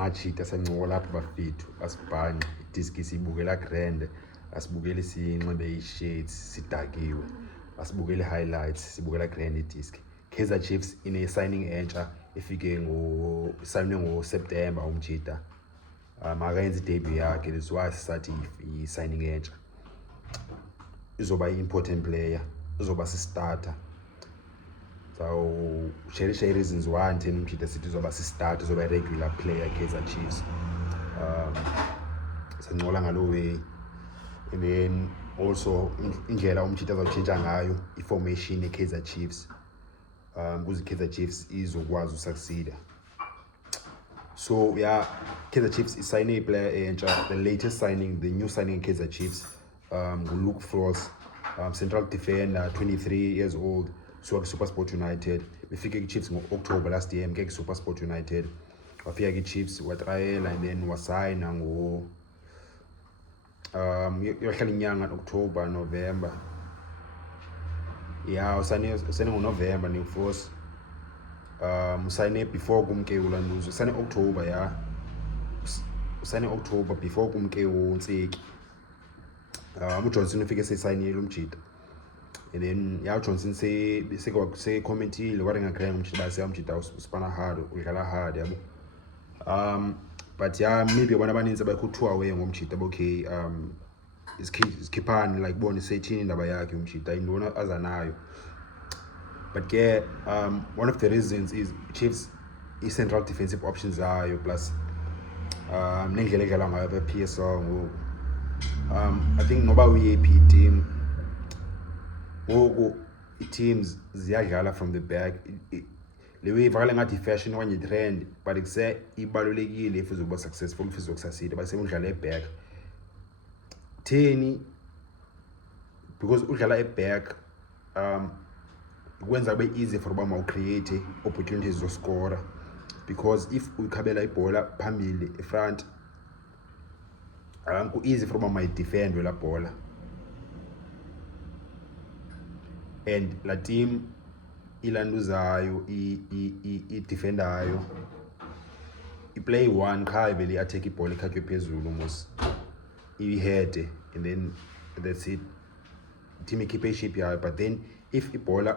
machita sancola lapho bafethu asibhanqe idiski sibukela grand asibukele sinxibe i-shades sidakiwe asibukele highlights sibukela grand idisk. Kaizer Chiefs ine signing entsha ifike ngo September umjita akayenza debut yakhe that's why sisathi i signing entsha izoba important player izoba si starter. So share reasons why until umjita sithi izoba si starter izoba regular player Kaizer Chiefs. Sancola ngalo way. And then also indlela umjita azawutshintsha ngayo i-formation ye-Kaizer Chiefs ukuze Kaizer Chiefs izokwazi usucceed. So yeah, Kaizer Chiefs is signing a player entsha. The latest signing, the new signing in Kaizer Chiefs, Fleurs, central defender, 23 years old, so SuperSport United. We figured Chiefs in October last year, get SuperSport United. We figured Chiefs were trial and then was signed and go. You're telling young at October, November. Yeah, signing in November, new force. Sign before kumke ulanduzo sign October yeah sign October before kumke uNtseki uJohnson ufike sesayinile umjita and then yeah uJohnson se commentile kwari ngakranga umjita base umjita usipana hard udlala hard yabo but yeah maybe abantu abaninzi abakhuthiwa away ngomjita okay iskiphani like bona sethini indaba yakhe umjita indona azanayo. But yeah, one of the reasons is Chiefs is central defensive options are plus nendlela edlala ngayo PSL I think noba uyi-AP team ngoku teams ziyadlala from the back le way ivakala ngathi fashion okanye trend but ikuse ibalulekile if uzoba successful if uzokusucceed base udlala e-back theni because udlala e-back kwenza kube easy for uba mawucreate opportunities zoscora because if ukhabela ibhola phambili efront ku easy for uba mayidefend la bhola and la team ilanduzayo i-defendayo i-play one qha vele i-attack ibhola ikhatywe phezulu mos i-head and then that's it team ikhiphe iship yayo. But then if ibhola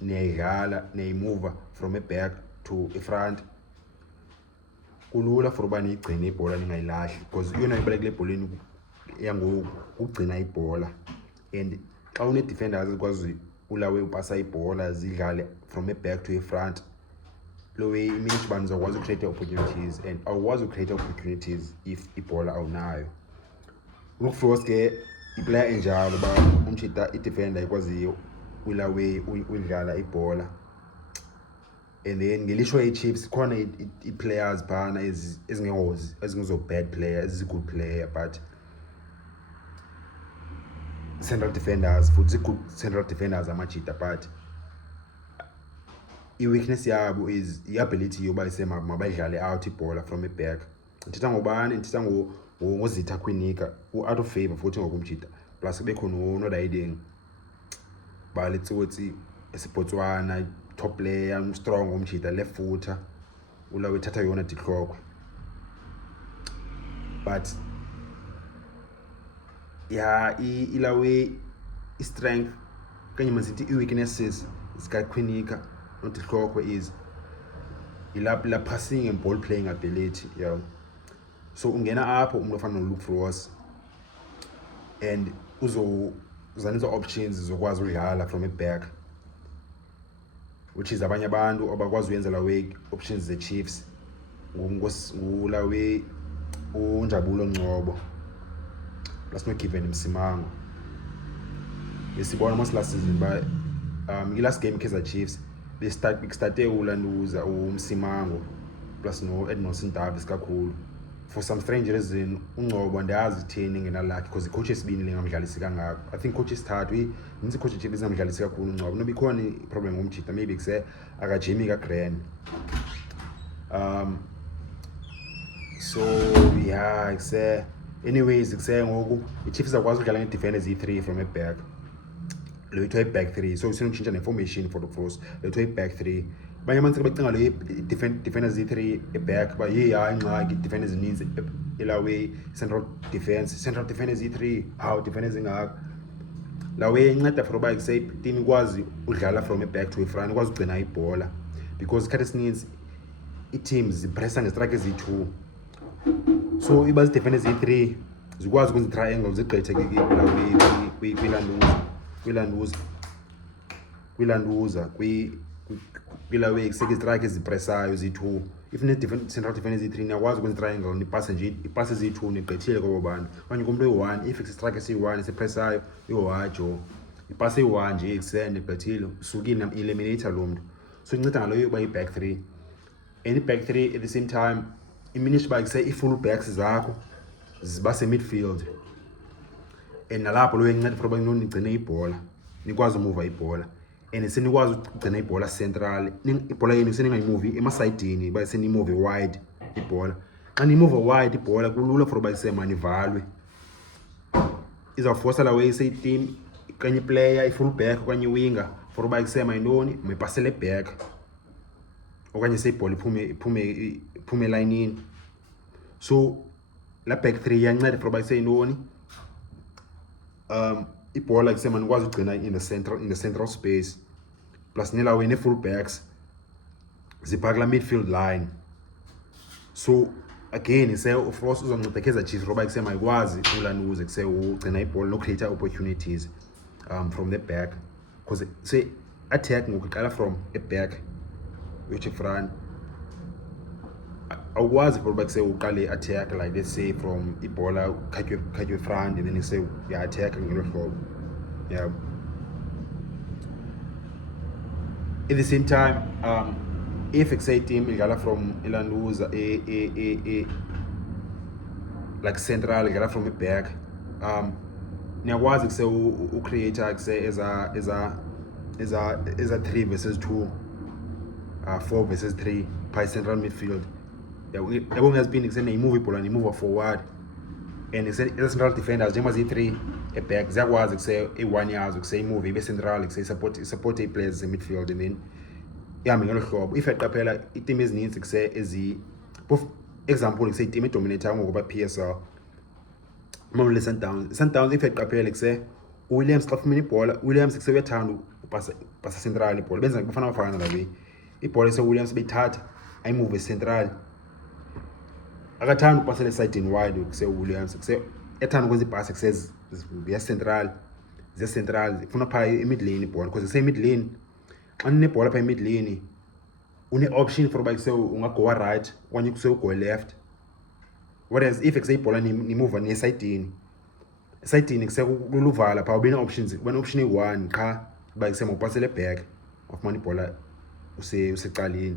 niyayidlala niyayimove from a back to a front kulula for uba niyigcine ibhola ningayilahli because yona ibalekile ebholeni yangoku ukugcina ibhola and xa une-defenders zikwazi ulawe upasa ibhola zidlale from a back to a front lo way imini ubani uzokwazi ucreate opportunities and awukwazi ucreate opportunities if ibhola awunayo. Fleurs ke iplayer enjalo ba umjita i-defender ikwaziyo ulawe udlala ibhola and then ngelishwa i-Chiefs khona i-players phana ezingezo bad players ezi-good player but central defenders futhi good central defenders amajita but i-weakness yabo is i-ability yoba mabayidlale out ibhola from a back. Ndithetha ngobani ndithetha ngozitha kwinika out of favor futhi ngokumjita plus kubekho no-riding balitsotsi esiBotswana top player strong umjita left footer ulawe thatha yona dihlokwe but yeah ilawe i-strength kanye masithi i-weaknesses zikaKwinika noDihlokwe is la passing and ball playing ability yeah. So ungena apho umuntu ofana no Fleurs and uzanizo options zokwazi udlala from a back which is abanye abantu abakwazi uyenza la way options ze Chiefs ngulawe unjabulo Ngcobo plus no given Msimango besibona last season ba last game Kaizer Chiefs they started ulanduza uMsimango plus no Edmondson Davis kakhulu for some strange reason Ngcobo andazi thini ngena lucky because coach esibini lengamdlalisi kangaka. I think coach isithathu ngithi coach Chiefs ngamdlalisi kakhulu Ngcobo no bikhona iproblem ngomjita maybe kuse akajimi ka grand so yeah kuse anyways kuse ngoku iChiefs akwazi ukudlala nge-defenders e3 from a back letho back 3 so usinokushintsha ne-formation for the force letho back 3 abanye abantu sebecinga le defenders z3 eback ba ingxaki defenders ezininzi elaway central defenders z3 how defenders ingaka lawe inceda for uba say team ikwazi udlala from a back to a front, ikwazi ugcina ibhola because isikhathi esininzi i-teams zipressa ngestrike ezi2, so iba zi-defenders zi3 zikwazi ukwenza i-triangle zigqithe kwilanduza kwilawe kuseke istrike ezipressayo zi2. If central defenders zi3 niyakwazi ukwenza i-triangle nipase nje ipase zi2 nigqithile kobo bantu okanye kumntu oyi-1 if istrike esi-1 esipressayo yowajo ipase eyi-1 nje extend igqithile usukile eliminator lo mntu. So inceda ngaloyo uba i-back 3 and i-back 3 at the same time iminish uba kuse i-full backs zakho ziba se-midfield and nalapho loyo inceda for uba nigcine ibhola nikwazi umuva ibhola and senikwazi ukugcina ibhola central. Ibhola yenu seningayimuvi emasayidini ba senimuve wide ibhola. Xa nimuva wide ibhola kulula for uba isema nivalwe, izawuforsa lawe ise-team kanye player i-full back okanye winger for uba isema yintoni mayipasele back okanye seyibhola iphume elayinini. So la back 3 iyanceda for uba iseyintoni ibhola kusema nikwazi ugcina in the central space plus nilawe ne-full backs ziphaa kula midfield line. So again ufrost uzonceda Kaizer Chiefs roba kusema ikwazi ulanuze kuse ugcina ibhola no-create opportunities from the back because say attack ngokuqala from a back uyothi front awukwazi for uba kuse uqale attack like let's say from ibhola khatywe front and then say uya-attack ngelo hlobo. Yeah. At the same time if say team idlala from ilanduza like central idlala from a back niyakwazi kuse ucreate kuse as a 3 versus 2 4 versus 3 by central midfield. Yabo ngiyaziphinda kuse niyimove ibhola niyimove forward and central defenders njengoba zi3 eback ziyakwazi kuse i1 yazo kuse imove ibe central kuse support i-players ze-midfield and then ihambe ngelo hlobo. If yaqaphela i-team ezininzi kuse example kuse i-team edominate ngokuba PSL mamule Sundowns if yaqaphela kuse Williams xa fumene ibhola Williams kuse uyathanda upasa central ibhola benza Bafana Bafana lawe ibhola se-Williams beyithatha ayimove central akathanda upasele side wide kuse Williams kuse ethanda ukwenza ipasi kuse ziya central ifuna phaa i-mid lane ibhola because kuse-mid lane xa ninebhola phaa i-mid lane une-option for uba kuse ungagowa right okanye kuse ugowe left, whereas if kuse ibhola nimuva nesayidini kuse luluvala phaa ube ne-options uba ne-option eyi-1 qha uba kuse mawupasele back wafumana ibhola usecaleni.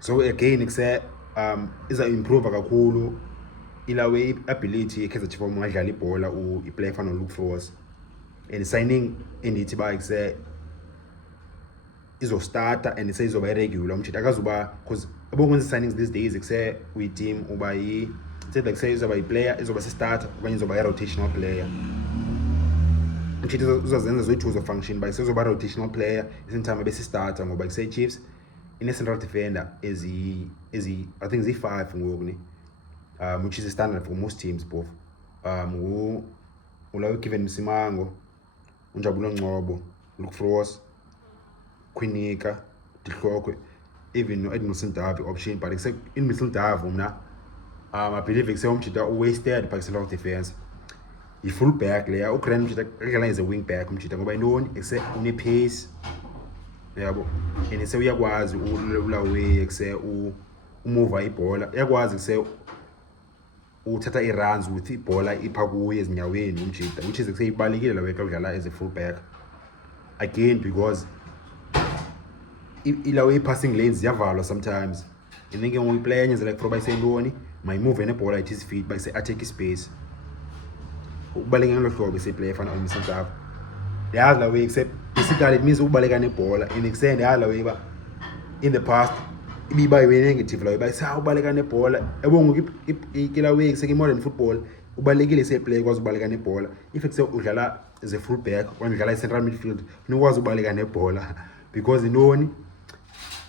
So again kuse iza-improve kakhulu ilawe i-ability ye-Kaizer Chiefs ungadlala ibhola iplay efana no-Luke Fleurs and signing endithi ba kuse izostarta and seyizoba irregular umtshitha akazuba because abokwenza signings these days kuse uyi-team uba said like say izoba yi-player izoba si-starter okanye izoba i-rotational player. Umtshitha uzazenza zoyi-2 zo-function ba sezoba rotational player esinye time ebesi-starter ngoba kuse Chiefs ine-central defender I think zi-5 ngoku ne which is a standard for most teams both ulawe Given Msimango, Unjabulo Ngcobo, Luke Fleurs, Kwinika, Dihlokwe, even no-Edmilson Davi option but except in Edmilson Davi mna I believe except umtshitha wasted by central defense yi-full back leya uGrant umtshitha akadlala as a wing back umtshitha ngoba intoni except une-pace yabo and se uyakwazi ulawe kuse umuva ibhola uyakwazi kuse uthatha i-runs with ibhola ipha kuye ezinyaweni umjida which is kuse ibalekile lawe xa udlala as a full back again because ilawe i-passing lanes ziyavalwa sometimes and then ke ngoku iplayer enyenzeleka for uba isentoni mayimove nebhola at his feet bayise atake ispace ukubaleka ngelo hlobo iseplayer efana uMsintsavu yazi lawe kuse basically it means ukubaleka nebhola and kuse yazi lawe iba in the past ibiba negative lawe bayisa ubaleka nebhola yabo ngoku ikilawe kuse modern football ubalekile seplayer kwazi ubaleka nebhola if kuse udlala as a full back okanye udlala i-central midfield nikwazi ubaleka nebhola because inoni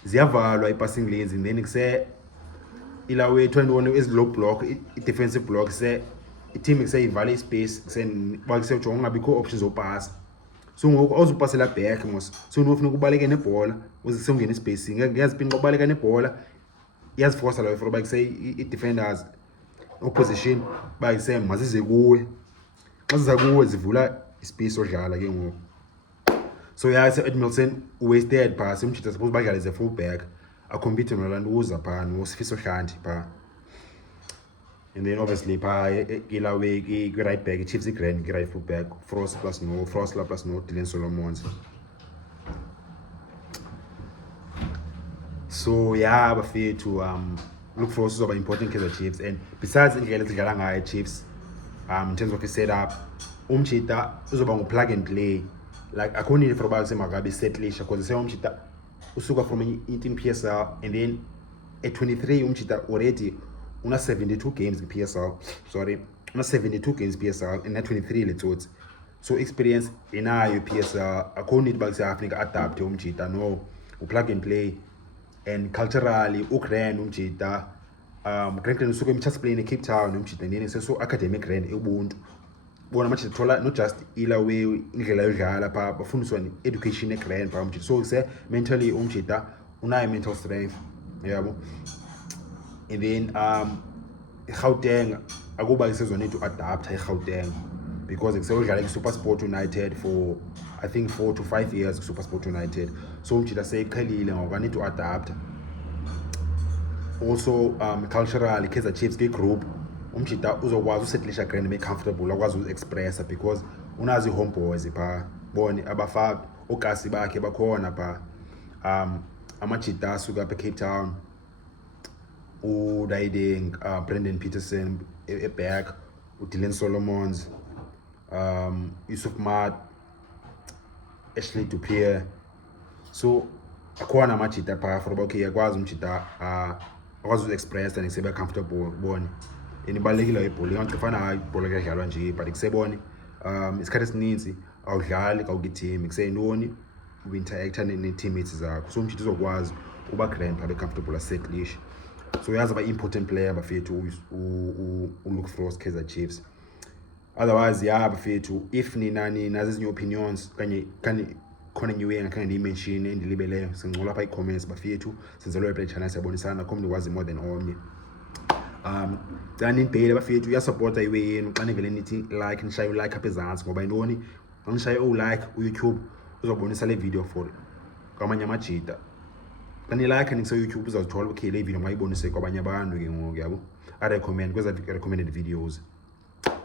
ziyavalwa i-passing lanes and then kuse ilawe 21 ezilo block i-defensive block i-team kuseyivale ispace bakusejonga ungabikho options zopasa. So ngoku awuzupasela back mos, so nofuna ukubaleka nebhola uze kusengena ispacing ngiyazipini qobaleka nebhola iyaziforce layo for bakuse i-defenders opposition bayise mazize kuwe, xa ziza kuwe zivula ispace odlala ke ngoku. So Edmilson wasted pass umchitha suppose badlale ze full back acompete nolanduza pha noSifiso Hlanti pha, and then obviously pha ilawe ki-right back Chiefs i-grand ki-right full back Fleurs plus no Dylan Solomons. So yeah bafethu look for uzoba important Kaizer Chiefs, and besides indlela ezidlala ngayo Chiefs in terms of the setup umchitha uzoba ngu-plug and play, like akho need for about semakabe setlisha because umchitha usuka from in PSL, and then at 23 umchitha already una 72 games in PSL, una 72 games PSL and at 23 let's so experience inayo PSL akho need bakuse Africa adapt umchitha, no plug and play. And culturally ugrand umchitha grand usuka imchas play in Cape Town umchitha nini so academic grand Ubuntu bona manje thola not just ilawe indlela yodlala pha bafundiswa education egrand pha umchitha, so se mentally umchitha unayo mental strength yabo. And then Gauteng akuba isezwe need to adapt eGauteng because kuseyodlala iSuperSport United for I think 4 to 5 years iSuperSport United, so umchitha seyiqhelile ngoba need to adapt. Also culturally Kaizer Chiefs ke group umchitha uzokwazi usetlisha grand be comfortable akwazi uexpressa because unazi homeboys pha bone abafaka ogasi bakhe bakhona pha amachita asuka pha Cape Town uDaiding Brendan Peterson eback uDylan Solomons Yusuf Mat Ashley Dupier, so akhona amachita pha for okay akwazi umchitha akwazi uexpress and sebe comfortable bone enibalekile ibhola yonke fana ibhola kuyadlalwa nje but kusebone isikhathi esininzi awudlali kawukiteam kuseyinoni uinteract ne-teammates zakho, so umchitha uzokwazi uba grand pha comfortable asetlish. So yazi aba important player bafethu look for Kaizer Chiefs. Otherwise yeah bafethu if ninani nazi ezinye opinions kanye khona nyiwe ngakhange ndiyimention endilibeleyo singcola lapha i-comments bafethu senzelwe play channel siyabonisana komnye wazi more than omnye. Tsani nibhele bafethu uyasupporta iwe yenu xa nivele nithi like nishaye ulike apha ezantsi ngoba intoni xa nishaye ulike uYouTube uzobonisa le video for kwamanye amajita. Xa nilike nikuse-YouTube uzazithola okay le video mayibonise kwabanye abantu ke ngoku yabo recommend kweza recommended videos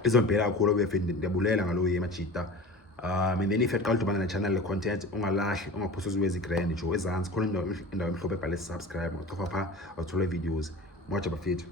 izombhela kakhulu befethu ndiyabulela ngalo yemajita. And then if you call to my channel content ungalahli ungaphosa uwezi grand nje ezantsi khona indawo emhlophe ebhale subscribe ngoba pha awuthola videos mwacha bafethu.